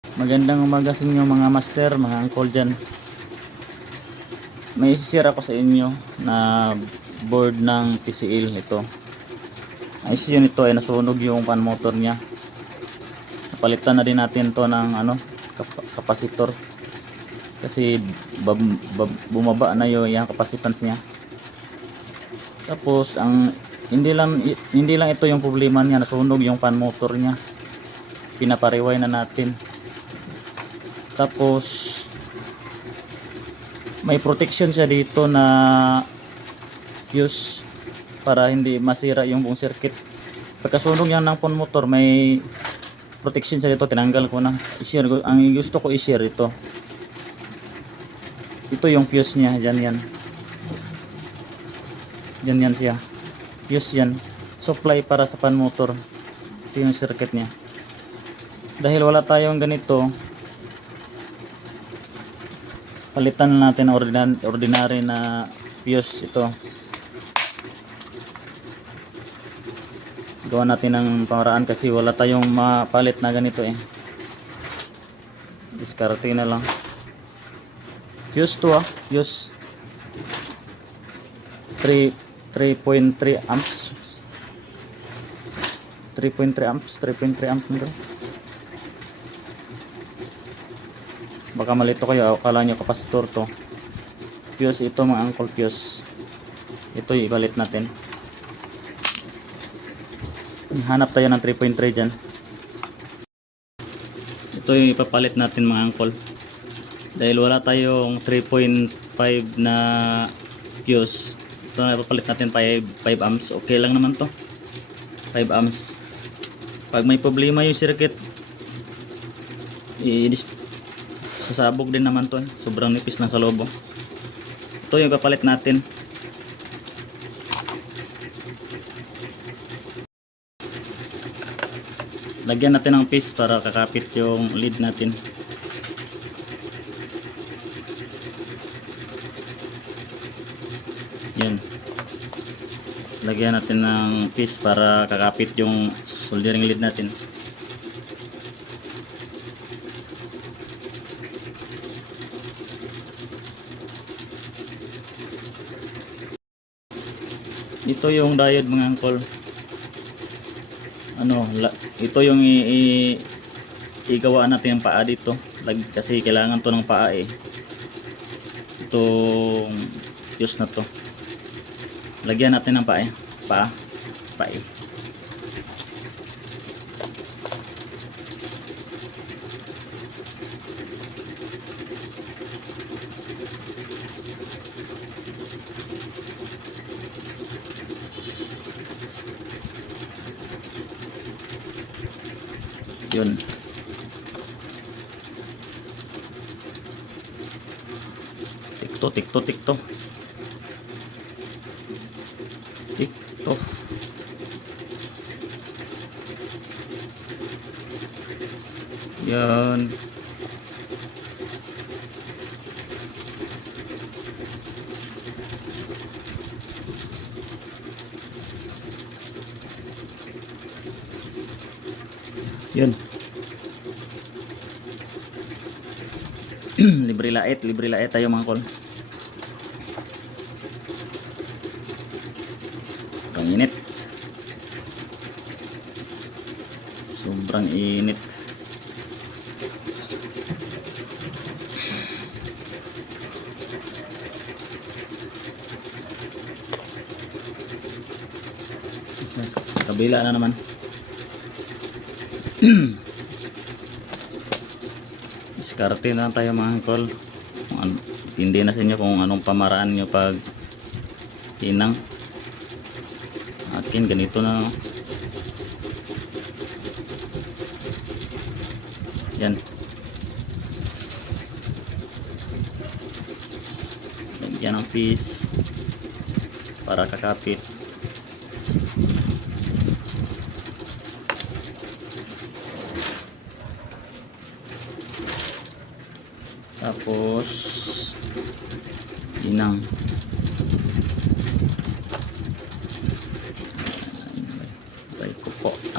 Magandang umaga sa inyo mga master, mga uncle dyan. May share ako sa inyo na board ng TCL ito. Ayos yun, ito ay nasunog yung fan motor niya. Napalitan na din natin to ng kapasitor. Kasi bumaba na yung capacitance niya. Tapos ang hindi lang ito yung problema niya, nasunog yung fan motor niya. Pinapariway na natin. Tapos may protection siya dito na fuse para hindi masira yung buong circuit. Pagkasunog yan ng phone motor, may protection siya dito. Tinanggal ko na. I-share ko, ang gusto ko i-share ito. Ito yung fuse niya, yan siya. Fuse yan. Supply para sa phone motor. Ito yung circuit niya. Dahil wala tayong ganito, palitan natin ordinary na fuse ito. Gawa natin ng paraan kasi wala tayong mapalit na ganito eh. Diskarte na lang. Fuse to fuse 3.3 amps. 3.3 amps nito. Baka malito kayo, akala nyo kapasitor to. Fuse ito mga uncle, fuse. Ito ibalit natin. Hanap tayo ng 3.3 dyan. Ito yung ipapalit natin mga uncle. Dahil wala tayong 3.5 na fuse. Ito na ipapalit natin 5 amps. Okay lang naman to. 5 amps. Pag may problema yung circuit, sasabog din naman to. Sobrang nipis lang sa loob. Ito yung ipapalit natin. Lagyan natin ng piece para kakapit yung lead natin. Yan. Lagyan natin ng piece para kakapit yung soldering lead natin. Ito yung diode mga uncle. Ito yung igawa natin yung paa dito. Kasi kailangan to ng paa eh. Itong fuse na to. Lagyan natin ng paa eh. Paa eh. Yun. Tikto. Tikto. Yan. Yun. libre lait tayo mga kol. Sobrang init. Sa kabila na naman. Diskarte na tayo mga uncle. Hindi na sa inyo kung anong pamaraan nyo pag tinang. Akin ganito na. Yan. Lagyan ng piece para kakapit. Tapos inang.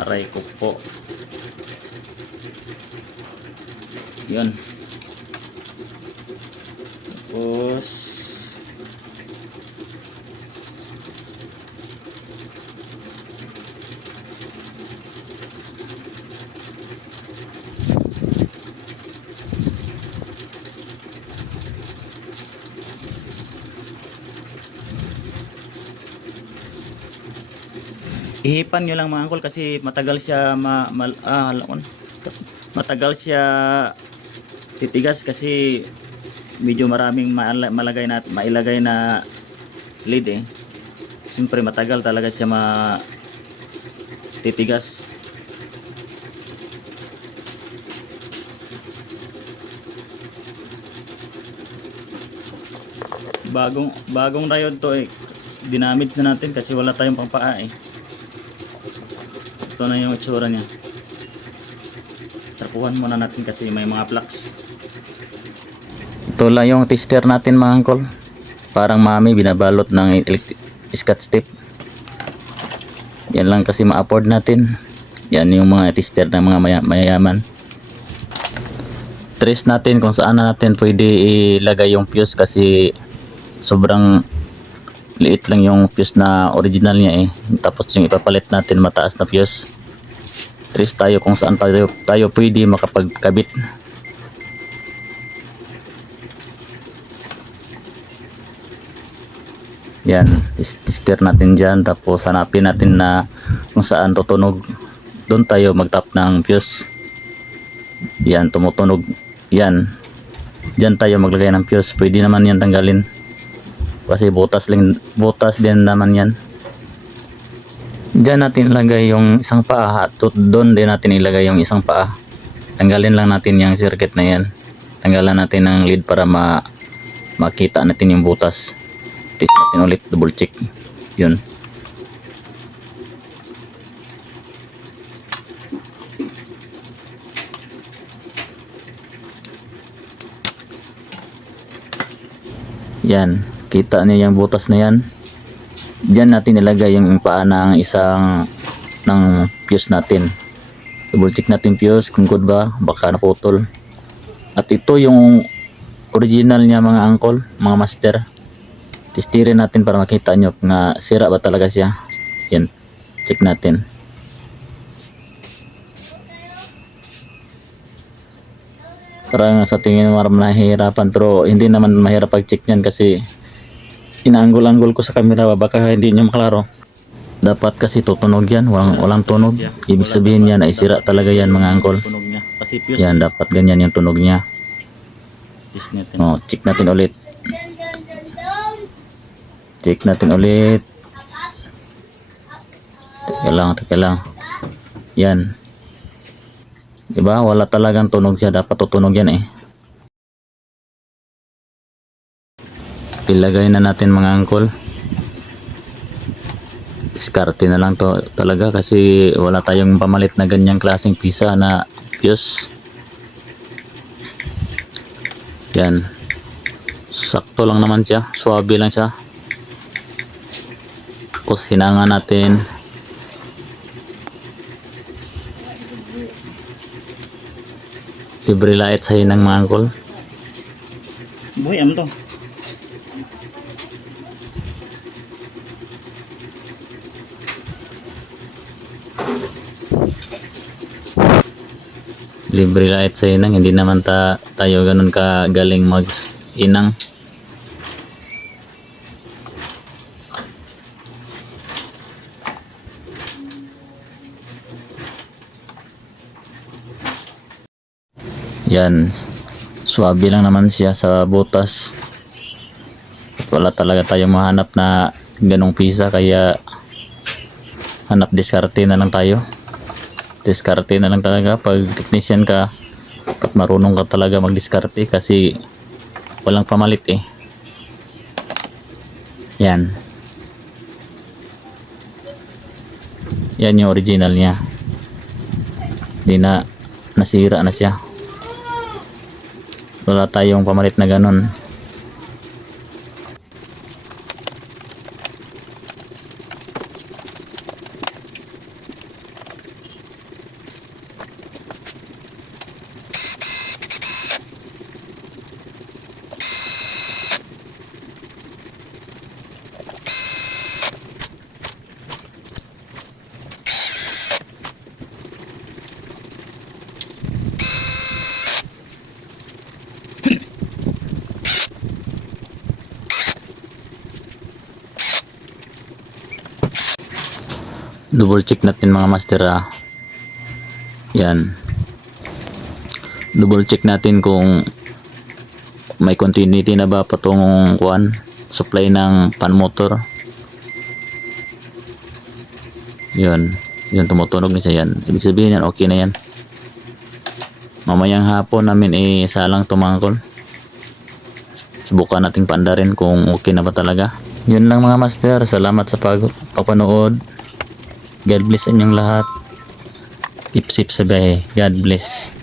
Aray ko po. Yun. Tapos ihipan nyo lang mga angkol kasi matagal siya matagal siya titigas kasi medyo maraming mailagay na lead eh. Siyempre matagal talaga siya titigas. Bagong diode to eh. Dinamage na natin kasi wala tayong pampaa eh. Ito na yung itsura niya. Tapuhan muna natin kasi may mga flux. Ito lang yung tester natin mga angkol. Parang mami binabalot ng scotch tape. Yan lang kasi ma-afford natin. Yan yung mga tester ng mga mayayaman. Trace natin kung saan natin pwede ilagay yung fuse kasi sobrang liit lang yung fuse na original niya eh. Tapos yung ipapalit natin mataas na fuse. Trace tayo kung saan tayo pwede makapagkabit. Yan, tester natin dyan. Tapos hanapin natin na kung saan tutunog. Doon tayo magtap ng fuse. Yan, tumutunog. Yan. Dyan tayo maglagay ng fuse. Pwede naman yan tanggalin. Kasi butas din naman yan. Diyan natin ilagay yung isang paa at doon din natin ilagay yung isang paa. Tanggalin lang natin yung circuit na yan. Tanggalan natin ng lead para makita natin yung butas. Test natin ulit, double check. Yun. Yan, kita niyo yung butas na yan. Diyan natin ilagay yung paa ng ng fuse natin. Double check natin fuse kung good ba, baka naputol. At ito yung original niya mga angkol, mga master. Testirin natin para makita nyo na sira ba talaga siya. Yan, check natin. Parang sa tingin mo mahirapan, pero hindi naman mahirap pag-check niyan kasi inaanggol-anggol ko sa camera, baka hindi nyo maklaro. Dapat kasi tutunog yan, walang tunog. Ibig sabihin yan ay sira talaga yan mga angkol. Yan, dapat ganyan yung tunog niya. Oh, check natin ulit. Check natin ulit. Teka lang. Yan. Diba? Wala talagang tunog siya. Dapat tutunog yan eh. Ilagay na natin mga angkol. Diskarte na lang to talaga kasi wala tayong pamalit na ganyang klaseng pisa na fuse. Yan. Sakto lang naman siya. Swabe lang siya. Tapos hinanga natin. Libre light sa hinang mga angkol. Boy, ano to? Libre light sa inang, hindi naman tayo ganun ka galing mag inang. Yan, swabe lang naman siya sa butas. Wala talaga tayo mahanap na ganong pisa, kaya hanap diskarte na lang tayo. Diskarte na lang talaga pag technician ka, dapat marunong ka talaga magdiskarte kasi walang pamalit eh. Yan yung original niya, hindi na nasira na siya, wala tayong pamalit na ganun. Double check natin mga master Yan. Double check natin kung may continuity na ba patong supply ng fan motor. Yun tumutunog na siya yan. Ibig sabihin yan, okay na yan. Mamayang hapon namin isalang tumangkol. Subukan nating paandarin kung okay na ba talaga. Yun lang mga master. Salamat sa papanood. God bless inyong lahat. Keep safe sa biyahe. God bless.